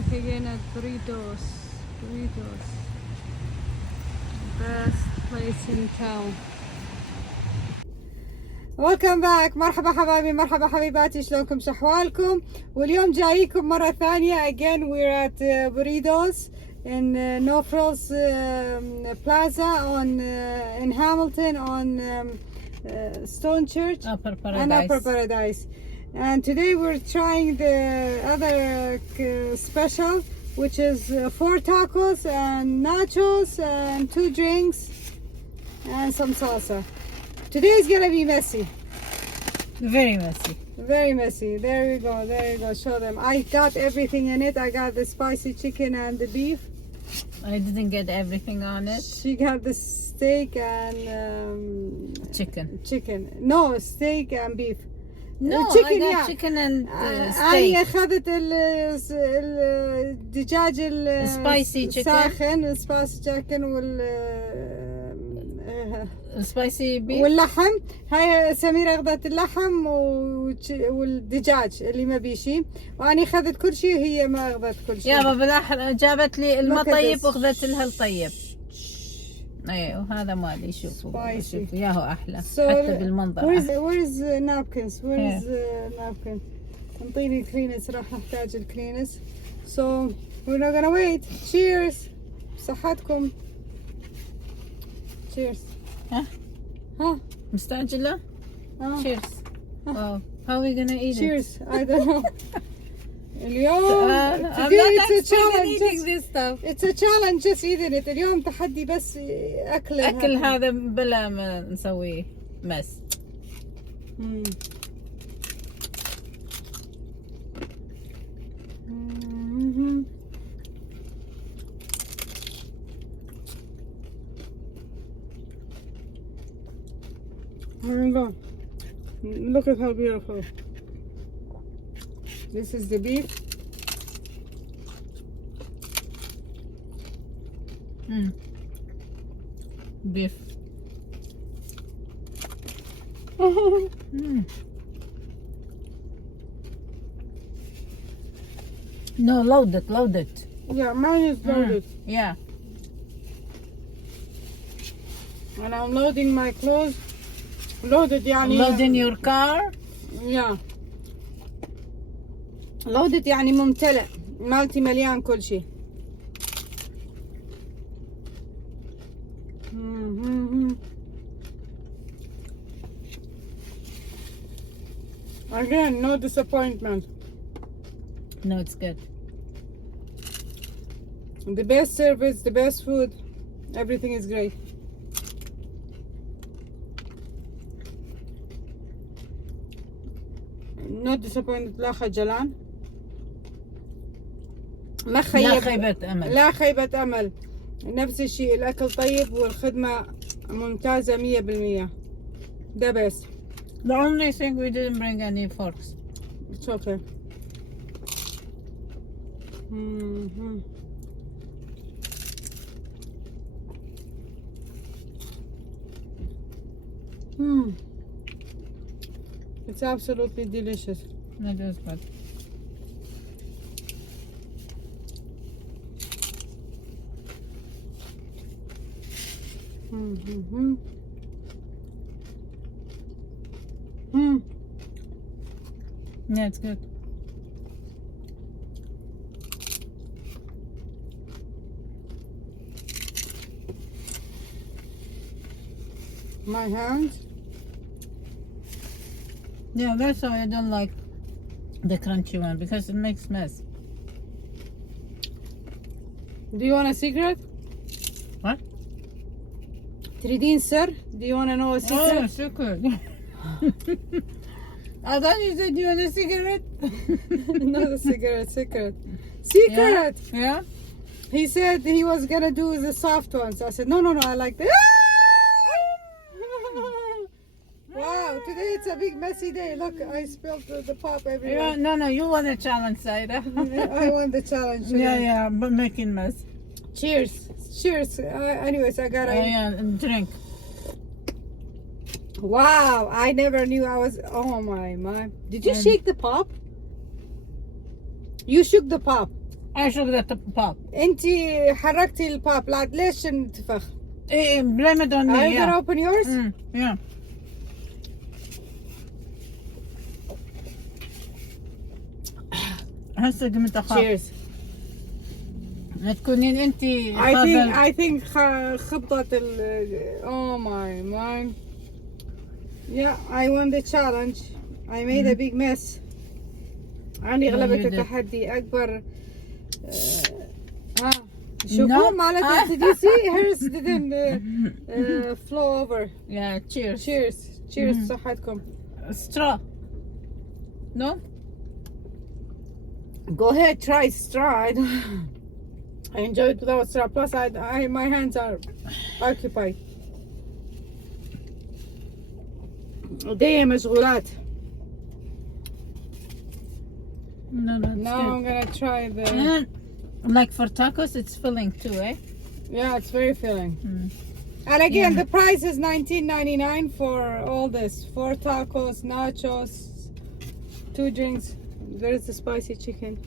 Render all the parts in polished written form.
back again at Burritoz. Burritoz. Best place in town. Welcome back. مرحبا حبايبي، مرحبا حبيباتي، شلونكم، شحوالكم؟ واليوم جايكم مرة ثانية. Again we're at Burritoz in No Frills Plaza on in Hamilton on Stone Church Upper Paradise. and Upper Paradise. And today we're trying the other special, which is 4 tacos and nachos and 2 drinks and some salsa. Today is gonna be messy. Very messy. Very messy. There we go. There you go. Show them. I got everything in it. I got the spicy chicken and the beef. I didn't get everything on it. She got the steak and Chicken. chicken. No, steak and beef. No, chicken, I got yeah. chicken and أنا steak. أخذت الدجاج Spicy chicken. الساخن، السبايسي chicken Spicy beef. واللحم. هاي سميرة أخذت اللحم والدجاج اللي ما بيه شيء، وأنا أخذت كل شيء وهي ما أخذت كل شيء. يابا بالاخر جابت لي المطيب this. واخذت لها الطيب. ايوه وهذا مالي. شوفوا شوفوا ياهو احلى حتى بالمنظر. Where's napkins? Where's napkin? انطيني الكلينس، راح احتاج الكلينس. So we're not gonna wait. Cheers. بصحتكم. Cheers. ها مستعجلة؟ Cheers. Oh, how are we gonna eat Cheers. it? I don't know. اليوم I'm not eating this stuff. It's a challenge just eating it. اليوم تحدي بس أكل هذا بلا ما نسوي مس. Here we go. Look at how beautiful. This is the beef. Beef. No, load it. Yeah, mine is loaded. Yeah. And I'm loading my clothes. Loaded يعني Load in your car. Yeah. Loaded يعني ممتلئ، مالتي مليان كل شيء. Again, no disappointment. No, it's good. The best service, the best food, everything is great. Not disappointed. لا خجلان، ما خيب، لا خيبة أمل. لا خيبة أمل. نفس الشيء، الأكل طيب والخدمة ممتازة 100%. The best. The only thing we didn't bring any forks. It's okay. It's absolutely delicious. That is good. Yeah, it's good. My hands. Yeah, that's why I don't like the crunchy one because it makes mess. Do you want a secret? What? تريدين سر? Do you want to know a secret? Oh, secret. I thought you said you want a cigarette. Not a cigarette, secret. Secret! Yeah? He said he was gonna do the soft ones. I said, no, I like that. Wow, today it's a big messy day. Look, I spilled the pop everywhere. Yeah, no, you want a challenge, Saida. I want the challenge today. Yeah, but making mess. Cheers. Cheers. Anyways, I got a... Yeah, and drink. Wow, I never knew I was... Oh my. Did you shake the pop? You shook the pop. I shook the pop. انت حركتي الباب، لا ليش انتفخ؟ Blame it on me. Are you Yeah. gonna open yours? Yeah. هسه قمت اخاف. Cheers. تكونين انت I think خبطت oh my. Yeah, I won the challenge. I made a big mess. أنا غلبت التحدي أكبر. شوفوا مالت did you see hers didn't flow over. Yeah, cheers. Cheers صحتكم. Straw. No? Go ahead, try straw. I enjoy it without straw. Plus, my hands are occupied. دايما مشغولات. No, that's Now good. I'm gonna try the. And like for tacos, it's filling too, eh? Yeah, it's very filling. And again, the price is $19.99 for all this: 4 tacos, nachos, 2 drinks. There's the spicy chicken.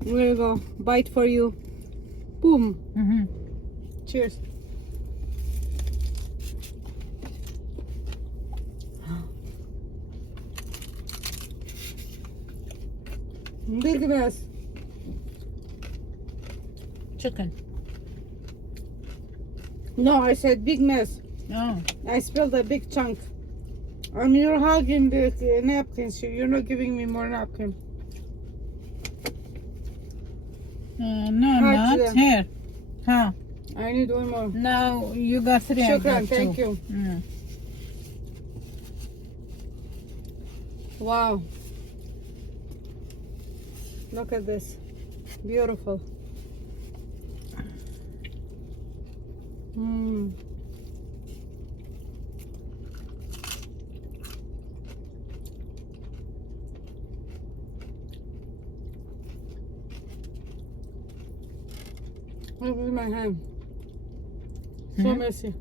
There you go. Bite for you. Boom. Cheers. Big mess. Chicken. No, I said big mess. Oh. I spilled a big chunk. And you're hugging the napkins. You're not giving me more napkin. No, not them. here. Huh. I need one more. Now you got 3. I Shukran, got 2. thank you. Wow. Look at this. Beautiful. Look at my hand. So messy.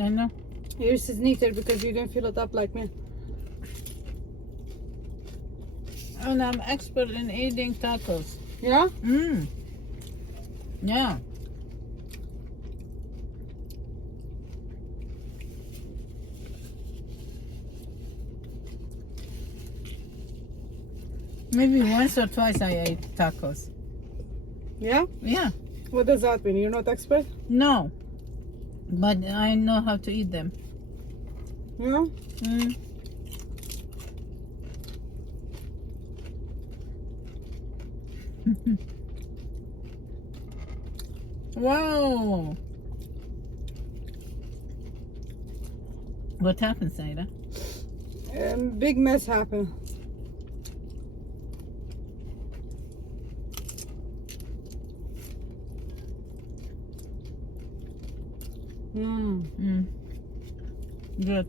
I know. Yours is neater because you didn't fill it up like me. And I'm expert in eating tacos. Yeah? Yeah. Maybe once or twice I ate tacos. Yeah? Yeah. What does that mean? You're not expert? No. But I know how to eat them. Yeah? Wow. What happened, Saida? Big mess happened. Good.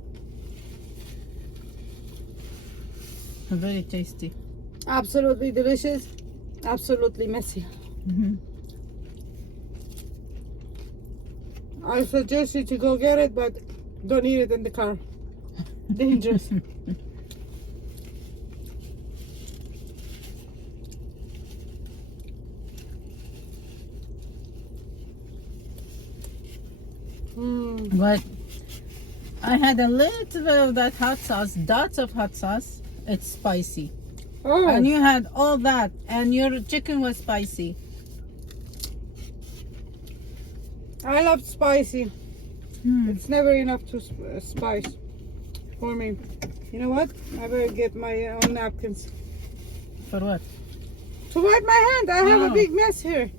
Very tasty. Absolutely delicious. Absolutely messy. I suggest you to go get it, but don't eat it in the car. Dangerous. But I had a little bit of that hot sauce, dots of hot sauce. It's spicy. Oh, And you had all that, and your chicken was spicy. I love spicy. It's never enough to spice for me. You know what? I better get my own napkins. For what? To wipe my hand. I have a Oh. big mess here.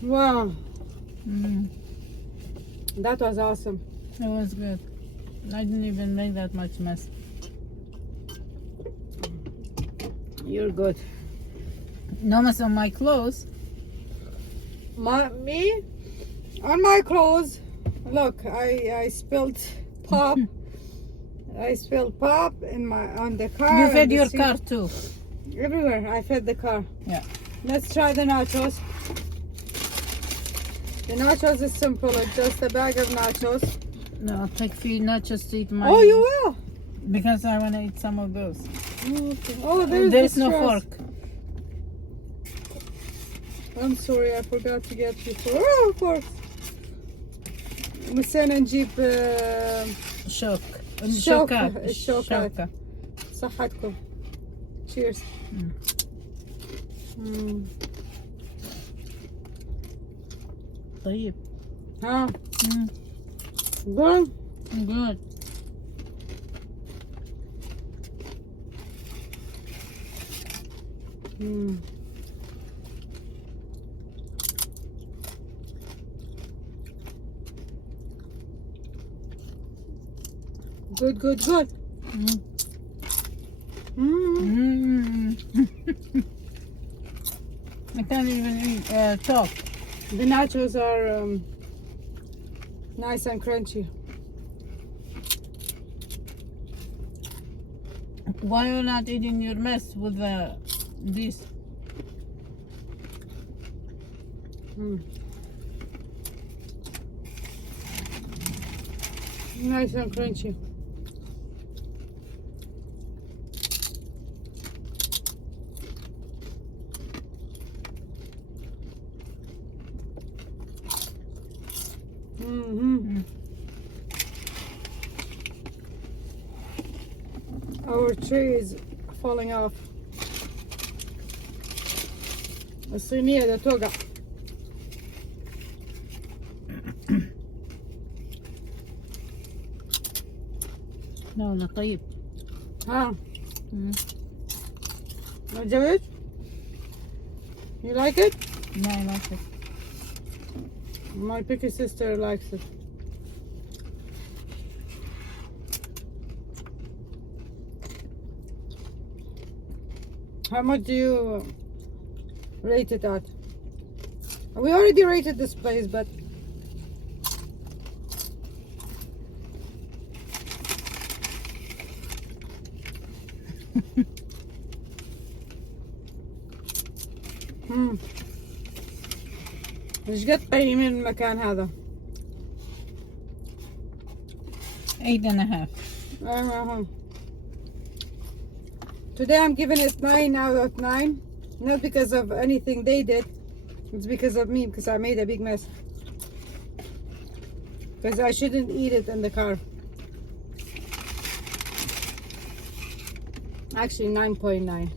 Wow, that was awesome. It was good. I didn't even make that much mess. You're good. No mess on my clothes. Me? On my clothes. Look, I spilled pop. I spilled pop on the car. You fed and the your seat. car too. Everywhere. I fed the car. Yeah. Let's try the nachos. The nachos is simple. It's just a bag of nachos. No, I'll take few nachos to eat my. Oh, you will? Because I want to eat some of those. Okay. Oh, there's the no straws. fork. I'm sorry, I forgot to get you fork. Oh, of course. نسينا نجيب شوك. الشوكات. شوكة. صحتكم. Cheers. طيب. ها. Good. Good. Good, good, good. I can't even eat, talk. The nachos are nice and crunchy. Why are you not eating your mess with this? Nice and crunchy. Our tree is falling off. الصينية ده توقع. لا والله طيب. ها. عجبك? You like it? No, I like it. My picky sister likes it. How much do you rate it at? We already rated this place, but ايش قد قيمين المكان هذا؟ 8.5. Today I'm giving it 9 out of 9. Not because of anything they did. It's because of me, because I made a big mess. Because I shouldn't eat it in the car. Actually 9.9.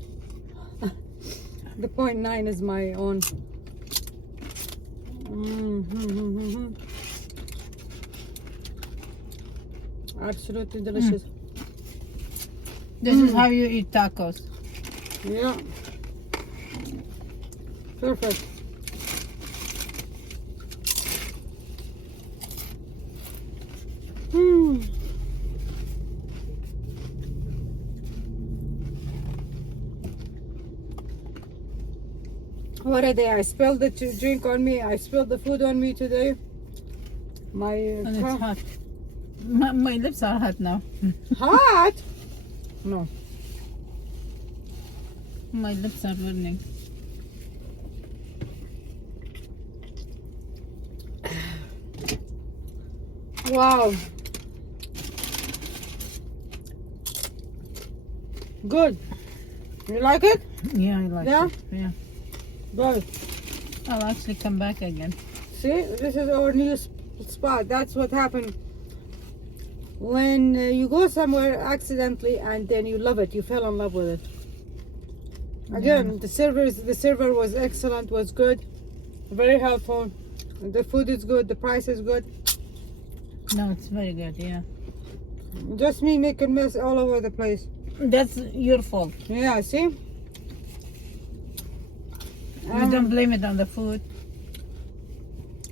The 0.9 is my own. Absolutely delicious. This is how you eat tacos. Yeah. Perfect. What a day. I spilled the drink on me. I spilled the food on me today. My And it's hot. My lips are hot now. Hot? No. My lips are burning. Wow. Good. You like it? Yeah, I like Yeah? it. Yeah. Good. I'll actually come back again. See, this is our new spot. That's what happened when you go somewhere accidentally and then you love it. You fell in love with it. Again, the server was excellent, was good, very helpful. The food is good, the price is good. No, it's very good. Yeah. Just me making mess all over the place. That's your fault. Yeah, see? You don't blame it on the food.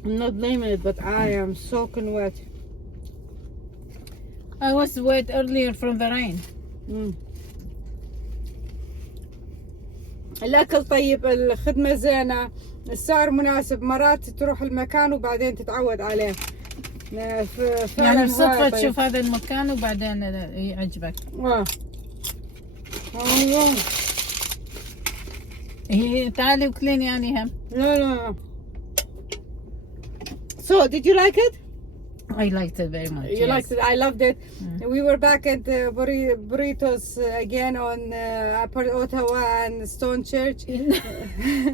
I'm not blaming it, but I am soaking wet. I was wet earlier from the rain. الأكل طيب، الخدمة زينة، السعر مناسب، مرات تروح المكان وبعدين تتعود عليه. يعني صدفة تشوف هذا المكان وبعدين يعجبك. تعالي وكليني يعني هم. لا لا لا. So, did you like it? I liked it very much. You yes. liked it. I loved it. We were back at Burritoz again on Upper Ottawa and Stone Church.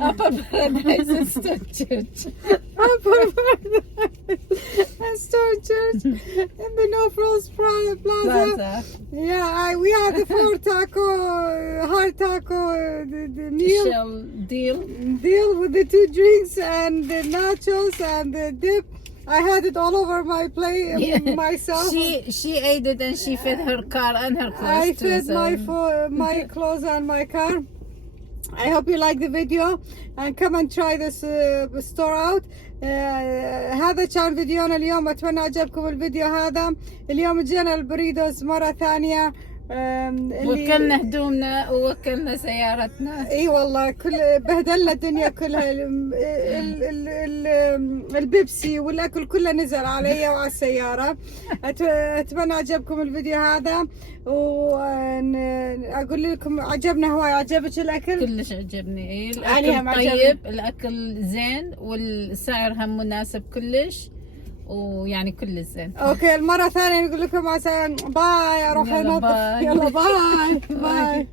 Upper Paradise and Stone Church. Upper Paradise and Stone Church in the No Frills Plaza. Yeah, we had the hard taco, the meal Shell deal with the 2 drinks and the nachos and the dip. I had it all over my plate myself. She ate it and she fed her car and her clothes I too, fed so. my clothes and my car. I hope you like the video and come and try this store out. هذا كان فيديونا اليوم. اتمنى عجبكم الفيديو هذا. اليوم جينا البوريتوز مرة ثانية. وكلنا هدومنا ووكلنا سيارتنا. اي والله بهدلنا الدنيا كلها. البيبسي والاكل كله نزل علي وعلى السيارة. اتمنى عجبكم الفيديو هذا واقول لكم عجبنا هواي. عجبك الاكل؟ كلش عجبني. الاكل طيب، الاكل زين والسعر هم مناسب كلش ويعني كل زين. اوكي المرة ثانية نقول لكم باي. اروح انظف. يلا باي. باي.